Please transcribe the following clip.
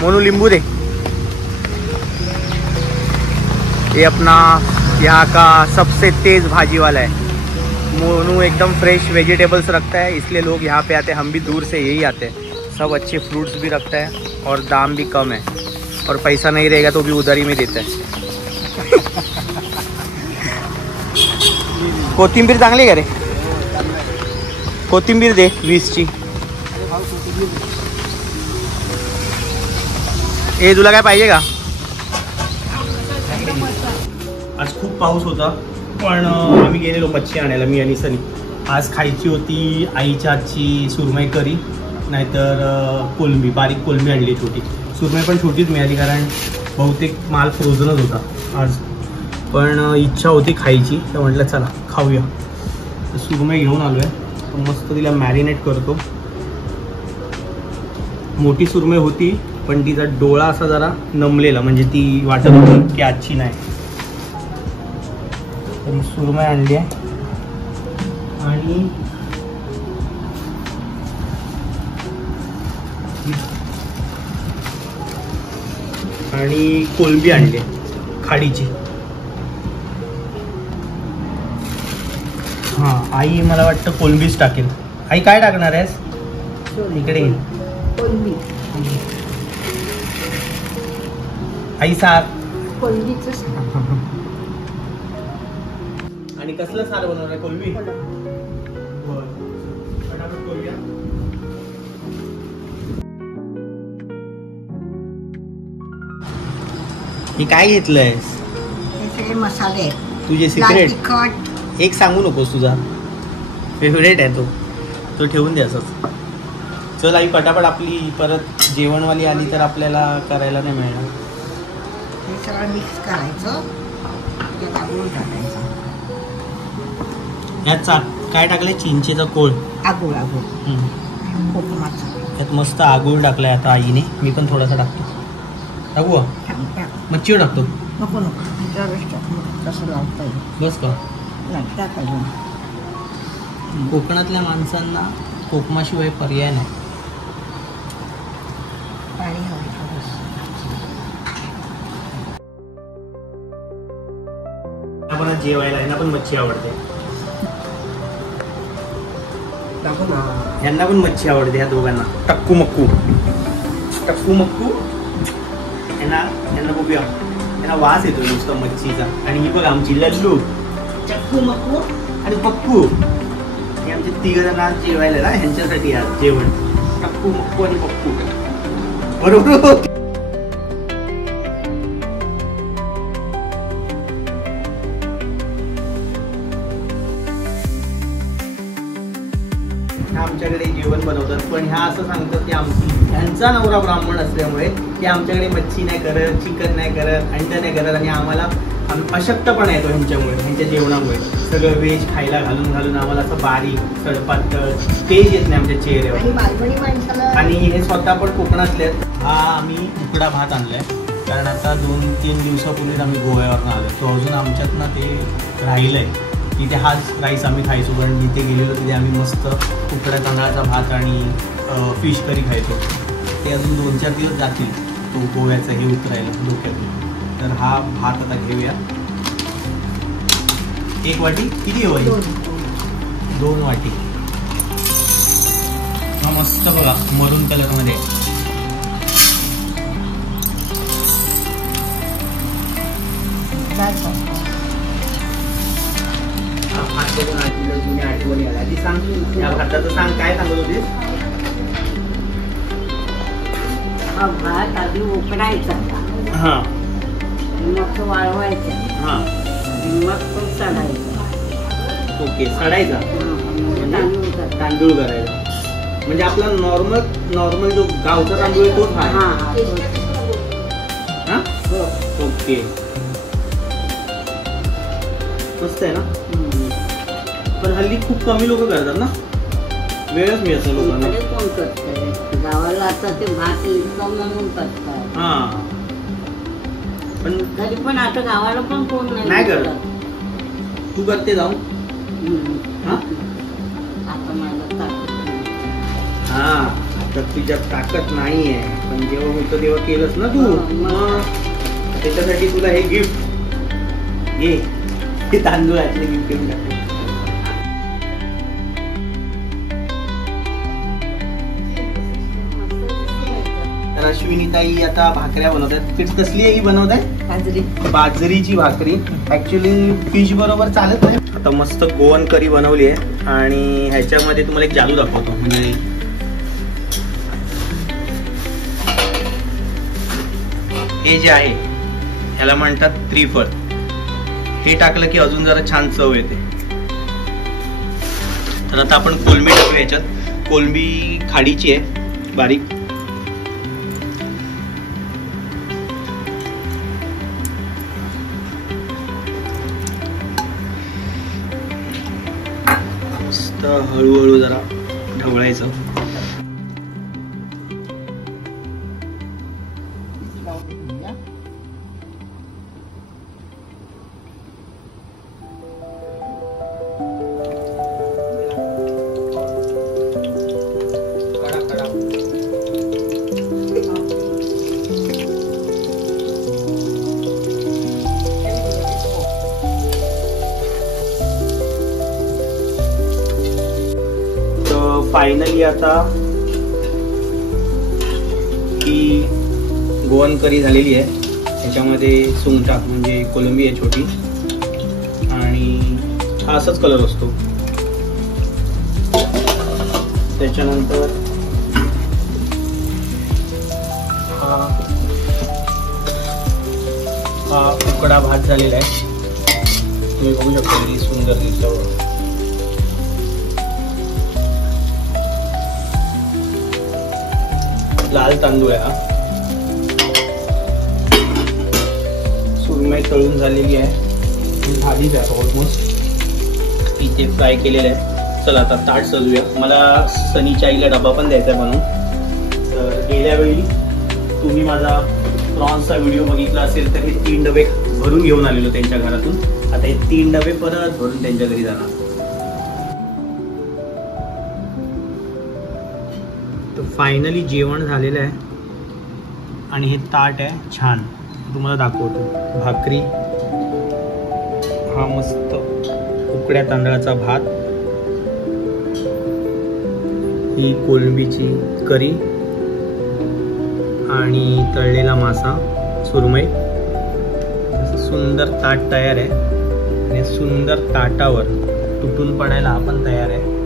मोनू नींबू दे। ये अपना यहाँ का सबसे तेज भाजी वाला है। मोनू एकदम फ्रेश वेजिटेबल्स रखता है, इसलिए लोग यहाँ पे आते हैं। हम भी दूर से यही आते हैं। सब अच्छे फ्रूट्स भी रखता है और दाम भी कम है, और पैसा नहीं रहेगा तो भी उधर ही में देता है। कोथिंबीर चांगली का रे? कोथिंबीर दे 20ची। हे तुला काय पाहिजे का? आज खूप पाऊस होता, पण आम्ही गेलेलो मच्छी आणायला, मी आणि सनी। आज खायची होती आईच्या हातची सुरमई करी, नाहीतर कोलंबी, बारीक कोलंबी आणली छोटी। सुरमई पण छोटीच मिळाली कारण बहुतेक माल फ्रोझनच होता आज, पण इच्छा होती खायची, तर म्हटलं चला खाऊया। तर सुरमई घेऊन आलो आहे, मस्त तिला मॅरिनेट करतो। मोठी सुरमई होती पण तिचा डोळा असा जरा नमलेला, म्हणजे ती वाटत होती की आजची नाही। तर सुरमई आणली आहे आणि कोलंबी आणली आहे खाडीची। हां, आई मला वाटतं कोलंबीच टाकेल। आई काय टाकणार आहेस? इकडे ये। कोलंबी आई सार कोलंबीचं सार। आणि कसलं सार बनवणार आहे? कोलंबी। फटाफट करूया। हे काय घेतलंयस? हे सगळे मसाले तुझे सिक्रेट? एक सांगू नकोस, तुझा फेवरेट आहे तो ठेवून दे असंच। चल आई, पटापट आपली परत जेवणवाली आली तर आपल्याला करायला नाही मिळणार। हे सगळं मिक्स करायचं, त्यात आगूळ टाकायचं। यात काय टाकलंय? चिंचेचा कोळ, आगूळ कोकमाचं। यात मस्त आगूळ टाकलाय आता आईने, मी पण थोडासा टाकतो। टाकू? मच्छीवर टाकतो? नको नको, कसं लावता येईल बस का? नाही टाकायचं। कोकणातल्या माणसांना कोकमाशिवाय पर्याय नाही। पाणी हवं थोडंसं। आपण जेवायला यांना पण मच्छी आवडते, यांना पण मच्छी आवडते, ह्या दोघांना। टक्कू मक्कू यांना बघूया, यांना वास येतो नुसता मच्छीचा। आणि ही बघ आमची लल्लू, चक्कू मक्कू आणि पक्कू, हे आमचे तिघ जण आज जेवायला ना, ह्यांच्यासाठी आज जेवण। टक्कू मक्कू आणि पक्कू, बरोबर। आमच्याकडे जेवण बनवतात, पण ह्या असं सांगतात की ह्यांचा नवरा ब्राह्मण असल्यामुळे ते आमच्याकडे मच्छी नाही करत, चिकन नाही करत, अंडा नाही करत, आणि आम्हाला अशक्तपणा येतो ह्यांच्यामुळे, ह्यांच्या जेवणामुळे। सगळं व्हेज खायला घालून आम्हाला असं बारीक सडपातळ तेज येत नाही आमच्या चेहऱ्यावर। आणि हे स्वतः पण कोकणातले आहेत। हा आम्ही उकडा भात आणलाय, कारण आता 2-3 दिवसापूर्वीच आम्ही गोव्यावरून आलो, तो अजून आमच्यात ना ते राहिलंय। तिथे हाच राईस आम्ही खायचो, कारण तिथे गेलेलो तिथे आम्ही मस्त उकड्या तांदळाचा भात आणि फिश करी खायचो। ते अजून 2-4 दिवस जातील तो गोव्याचं हे उतरायला डोक्यातून। तर हा भात आता घेऊया। 1 वाटी किती हवं? 2 वाटी। हा मस्त बघा मरून कलरमध्ये। आठवणी आला ती सांग, या भाताचं सांग, काय सांगत होतीस? हा भात आधी उकडायचा, हा, मग तो वाळवायचा हा आणि मग तो सडायचा. ओके, सडायचा तांदूळ करायचा. म्हणजे आपला नॉर्मल जो गावचा तांदूळ आहे तोच आहे. हा ओके, मस्त आहे ना. पण हल्ली खूप कमी लोक करतात ना, वेळच मिळत नाही लोकांना. कोण करतंय गावाला आता ते भात इतकं म्हणून करतात. हा पण घरी पण आता गावाला पण कोण नाही करत. तू करते जाऊन. हा आता माझं ताकद नाही. हा आता तुझ्यात ताकद नाहीये, पण जेव्हा होतं तेव्हा केलंस ना तू. मग त्याच्यासाठी तुला हे गिफ्ट घे, ते तांदूळातले गिफ्ट घेऊन टाक. तर अश्विनीताई आता भाकऱ्या बनवतात. पीठ कसली आहे ही बनवताय? बाजरीची भाकरी. ऍक्च्युली फिश बरोबर चालत नाही. आता मस्त गोवन करी बनवली आहे आणि ह्याच्यामध्ये तुम्हाला एक जादू दाखवतो. म्हणजे हे जे आहे ह्याला म्हणतात त्रिफळ. हे टाकलं की अजून जरा छान चव येते. तर आता आपण कोलंबी टाकूया ह्याच्यात. कोलंबी खाडीची आहे, बारीक. मस्त हळूहळू जरा ढवळायचं. फायनली आता ही गोवन करी झालेली आहे. त्याच्यामध्ये सुंगटा म्हणजे कोलंबी आहे छोटी, आणि हा असाच कलर असतो. त्याच्यानंतर हा उकडा भात झालेला आहे. तुम्ही बघू शकता किती सुंदर दिसतो. लाल तांदूळ आहे हा. सुरमई तळून झालेली आहे, झालीच आहे ऑलमोस्ट. इथे फ्राय केलेलं आहे. चला आता ताट सजूया. मला सनीच्या आईला डबा पण द्यायचा आहे म्हणून. तर गेल्या वेळी तुम्ही माझा प्रॉन्सचा व्हिडिओ बघितला असेल तर हे 3 डबे भरून घेऊन आलेलो त्यांच्या घरातून. आता हे 3 डबे परत भरून त्यांच्या घरी जाणार. तर फायनली जेवण झालेलं आहे आणि हे ताट आहे छान. तुम्हाला दाखवतो. भाकरी, हा मस्त उकड्या तांदळाचा भात, ही कोलंबीची करी आणि तळलेला मासा, सुरमई. सुंदर ताट तयार आहे आणि सुंदर ताटावर तुटून पडायला आपण तयार आहे.